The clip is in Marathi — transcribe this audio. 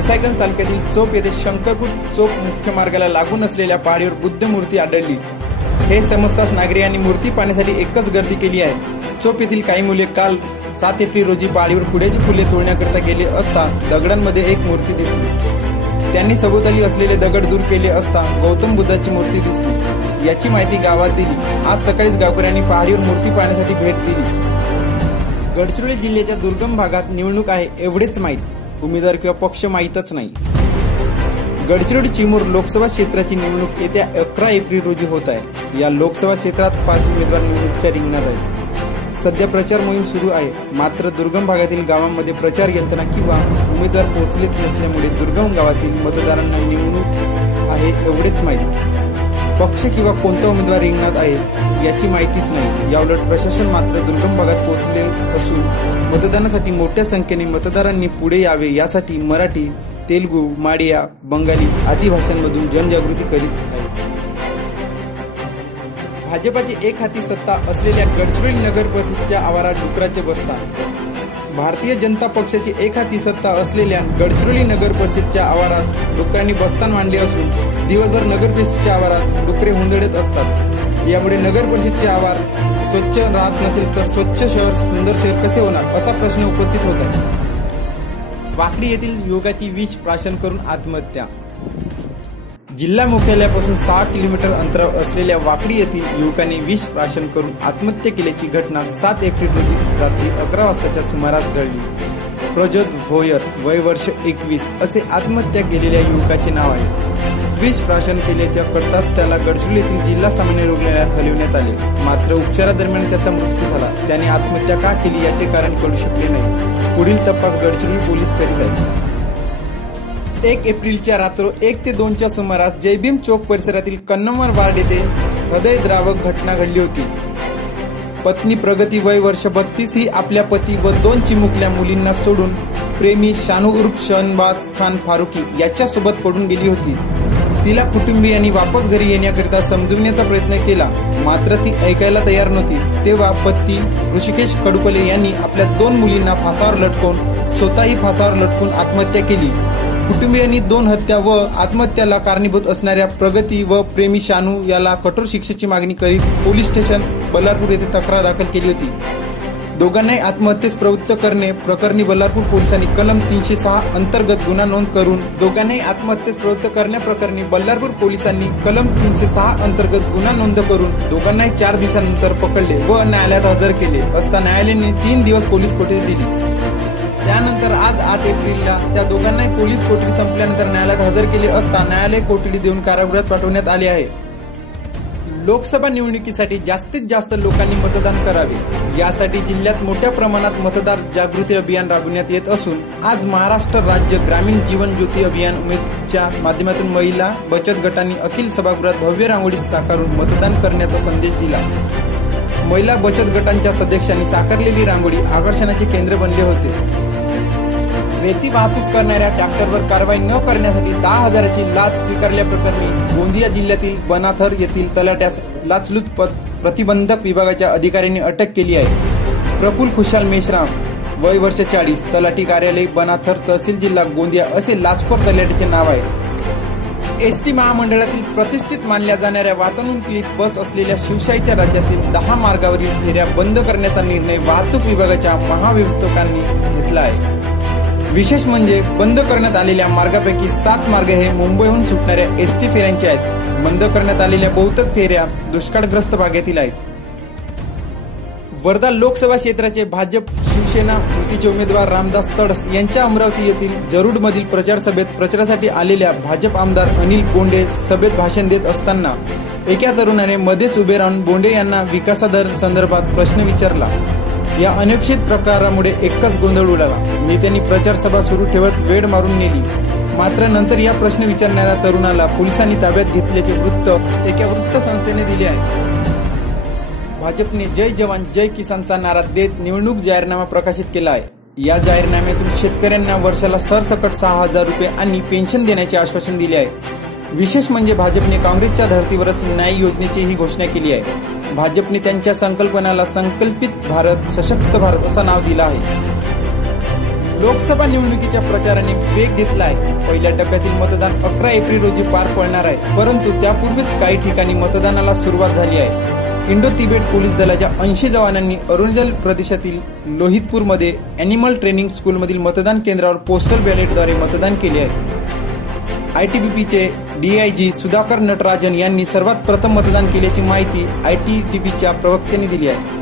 देसाईगंज तालुक्यातील चोप येथे शंकरपूर चोप मुख्य मार्गाला लागून असलेल्या पहाडीवर बुद्ध मूर्ती आढळली. हे समजताच नागरिकांनी मूर्ती पाहण्यासाठी एकच गर्दी केली आहे. चोप येथील काही मुले काल सात एप्रिल रोजी पहाडीवर पुढ्याची फुले तोडण्याकरता गेले असता दगडांमध्ये एक मूर्ती दिसली. त्यांनी सभोवताली असलेले दगड दूर केले असता गौतम बुद्धाची मूर्ती दिसली. याची माहिती गावात दिली. आज सकाळीच गावकऱ्यांनी पहाडीवर मूर्ती पाहण्यासाठी भेट दिली. गडचिरोली जिल्ह्याच्या दुर्गम भागात निवडणूक आहे एवढेच माहीत. उमेदवार किंवा पक्ष माहीतच नाही. गडचिरोली चिमूर लोकसभा क्षेत्राची निवडणूक येत्या अकरा एप्रिल रोजी होत आहे. या लोकसभा क्षेत्रात पाच उमेदवार निवडणुकीच्या रिंगणात आहेत. सध्या प्रचार मोहीम सुरू आहे. मात्र दुर्गम भागातील गावांमध्ये प्रचार यंत्रणा किंवा उमेदवार पोहोचलेच नसल्यामुळे दुर्गम गावातील मतदारांना निवडणूक आहे एवढेच माहीत. पक्ष किंवा कोणता उमेदवार रिंगणात आहेत याची माहितीच नाही. याउलट प्रशासन मात्र दुर्गम भागात पोहोचले असून मतदानासाठी मोठ्या संख्येने मतदारांनी पुढे यावे यासाठी मराठी तेलुगू माडिया बंगाली आदी भाषांमधून जनजागृती करीत आहे भाजपाची एक हाती सत्ता असलेल्या गडचिरोली नगर परिषदेच्या आवारात डुकराचे बसतात. भारतीय जनता पक्षाची एक हाती सत्ता असलेल्या गडचिरोली नगर परिषदेच्या आवारात डुकरांनी बस्तान मांडले असून दिवसभर नगर परिषदेच्या आवारात डुकरे हुंदडत असतात. यामुळे नगर परिषदेचे आवार स्वच्छ राहत नसेल तर स्वच्छ शहर सुंदर शहर कसे होणार असा प्रश्न उपस्थित होता वाकडी येथील युवकाची विष प्राशन करून आत्महत्या जिल्हा मुख्यालयापासून सहा किलोमीटर अंतरावर असलेल्या वाकडी येथील युवकांनी विष प्राशन करून आत्महत्या केल्याची घटना सात एप्रिल रोजी रात्री अकरा वाजताच्या सुमारास घडली. प्रजोत भोयर वय वर्ष एकवीस असे आत्महत्या केलेल्या युवकाचे नाव आहे. विष प्राशन केल्याच्या कळताच त्याला गडचिरोली येथील जिल्हा सामान्य रुग्णालयात हलविण्यात आले. मात्र उपचारादरम्यान त्याचा मृत्यू झाला. त्याने आत्महत्या का केली याचे कारण कळू शकले नाही. पुढील तपास गडचिरोली पोलीस करीत आहेत. एक एप्रिलच्या रात्र एक ते दोनच्या सुमारास जयभीम चौक परिसरातील कन्नमर वार्ड येथे हृदयद्रावक घटना घडली होती. पत्नी प्रगती वय वर्ष बत्तीस ही आपल्या पती व दोन चिमुकल्या मुलींना सोडून प्रेमी शानू उर्फ शहनवाज खान फारुकी याच्यासोबत पडून गेली होती. तिला कुटुंबियांनी वापस घरी येण्याकरिता समजवण्याचा प्रयत्न केला मात्र ती ऐकायला तयार नव्हती. तेव्हा पती ऋषिकेश कडुपले यांनी आपल्या दोन मुलींना फासावर लटकवून स्वतःही फासावर लटकून आत्महत्या केली. कुटुंबियांनी दोन हत्या व आत्महत्याला कारणीभूत असणाऱ्या प्रगती व प्रेमी शानू याला कठोर शिक्षेची मागणी करीत पोलीस स्टेशन बल्लारपूर येथे तक्रार दाखल केली होती. दोघांनाही आत्महत्येस प्रवृत्त करणे प्रकरणी बल्लारपूर पोलिसांनी कलम तीनशे सहा अंतर्गत गुन्हा नोंद करून दोघांनाही आत्महत्येस प्रवृत्त करण्याप्रकरणी बल्लारपूर पोलिसांनी कलम तीनशे सहा अंतर्गत गुन्हा नोंद करून दोघांनाही चार दिवसानंतर पकडले व न्यायालयात हजर केले. असता न्यायालयाने तीन दिवस पोलीस कोठडी दिली? त्यानंतर आज आठ एप्रिलला त्या दोघांनाही पोलीस कोठडी संपल्यानंतर न्यायालयात हजर केले असता न्यायालय कोठडी देऊन कारागृहात पाठवण्यात आले आहे. लोकसभा निवडणुकीसाठी जास्तीत जास्त लोकांनी मतदान करावे. यासाठी जिल्ह्यात मोठ्या प्रमाणात मतदार जागृती अभियान राबवण्यात येत असून आज महाराष्ट्र राज्य ग्रामीण जीवन ज्योती अभियान उमेदच्या माध्यमातून महिला बचत गटांनी अखिल सभागृहात भव्य रांगोळी साकारून मतदान करण्याचा संदेश दिला. महिला बचत गटांच्या सदस्यांनी साकारलेली रांगोळी आकर्षणाचे केंद्र बनले होते. रेती वाहतूक करणाऱ्या ट्रॅक्टरवर कारवाई न करण्यासाठी दहा हजाराची लाच स्वीकारल्याप्रकरणी गोंदिया जिल्ह्यातील बनाथर येथील तलाट्यास लाचलुच प्रतिबंधक विभागाच्या अधिकाऱ्यांनी अटक केली आहे. प्रफुल खुशाल मेश्राम वय वर्ष चाळीस तलाठी कार्यालय बनाथर तहसील जिल्हा गोंदिया असे लाचखोर तलाठीचे नाव आहे. एस टी महामंडळातील प्रतिष्ठित मानल्या जाणाऱ्या वातानुकूलित बस असलेल्या शिवशाहीच्या राज्यातील दहा मार्गावरील फेऱ्या बंद करण्याचा निर्णय वाहतूक विभागाच्या महाव्यवस्थापकांनी घेतला आहे. विशेष म्हणजे बंद करण्यात आलेल्या मार्गापैकी सात मार्ग हे मुंबईहून सुटणाऱ्या एस टी फेऱ्यांचे आहेत. बंद करण्यात आलेल्या बहुतेक फेऱ्या दुष्काळग्रस्त भागातील आहेत. वर्धा लोकसभा क्षेत्राचे भाजप शिवसेना युतीचे उमेदवार रामदास तडस यांच्या अमरावती येथील जरूडमधील प्रचार सभेत प्रचारासाठी आलेल्या भाजप आमदार अनिल बोंडे सभेत भाषण देत असताना एका तरुणाने मध्येच उभे राहून बोंडे यांना विकासादर संदर्भात प्रश्न विचारला. या अनिश्चित प्रकारामुळे एकच गोंधळ उडाला. नेत्यांनी प्रचार सभा सुरू ठेवत वेळ मारून नेली. मात्र नंतर या प्रश्न विचारणाऱ्या तरुणाला पोलिसांनी ताब्यात घेतल्याचे वृत्त एका वृत्तसंस्थेने दिले आहे. भाजपने जय जवान जय किसानचा नारा देत निवडणूक जाहीरनामा प्रकाशित केला आहे. या जाहीरनाम्यातून शेतकऱ्यांना वर्षाला सरसकट सहा हजार रुपये आणि पेन्शन देण्याचे आश्वासन दिले आहे. विशेष म्हणजे भाजपने काँग्रेसच्या धर्तीवरच न्याय योजनेची घोषणा केली आहे. भाजपने त्यांच्या संकल्पनाला संकल्पित भारत सशक्त भारत असं नाव दिलं आहे. लोकसभा निवडणुकीच्या प्रचाराने वेग घेतला आहे. पहिल्या टप्प्यातील मतदान अकरा एप्रिल रोजी पार पडणार आहे. परंतु त्यापूर्वीच काही ठिकाणी मतदानाला सुरुवात झाली आहे. इंडो तिबेट पोलीस दलाच्या ऐंशी जवानांनी अरुणाचल प्रदेशातील लोहितपूरमध्ये अॅनिमल ट्रेनिंग स्कूलमधील मतदान केंद्रावर पोस्टल बॅलेटद्वारे मतदान केले आहे. आय टी बी पीचे डीआयजी सुधाकर नटराजन यांनी सर्वात प्रथम मतदान केल्याची माहिती आयटीटीपीच्या प्रवक्त्यांनी दिली आहे.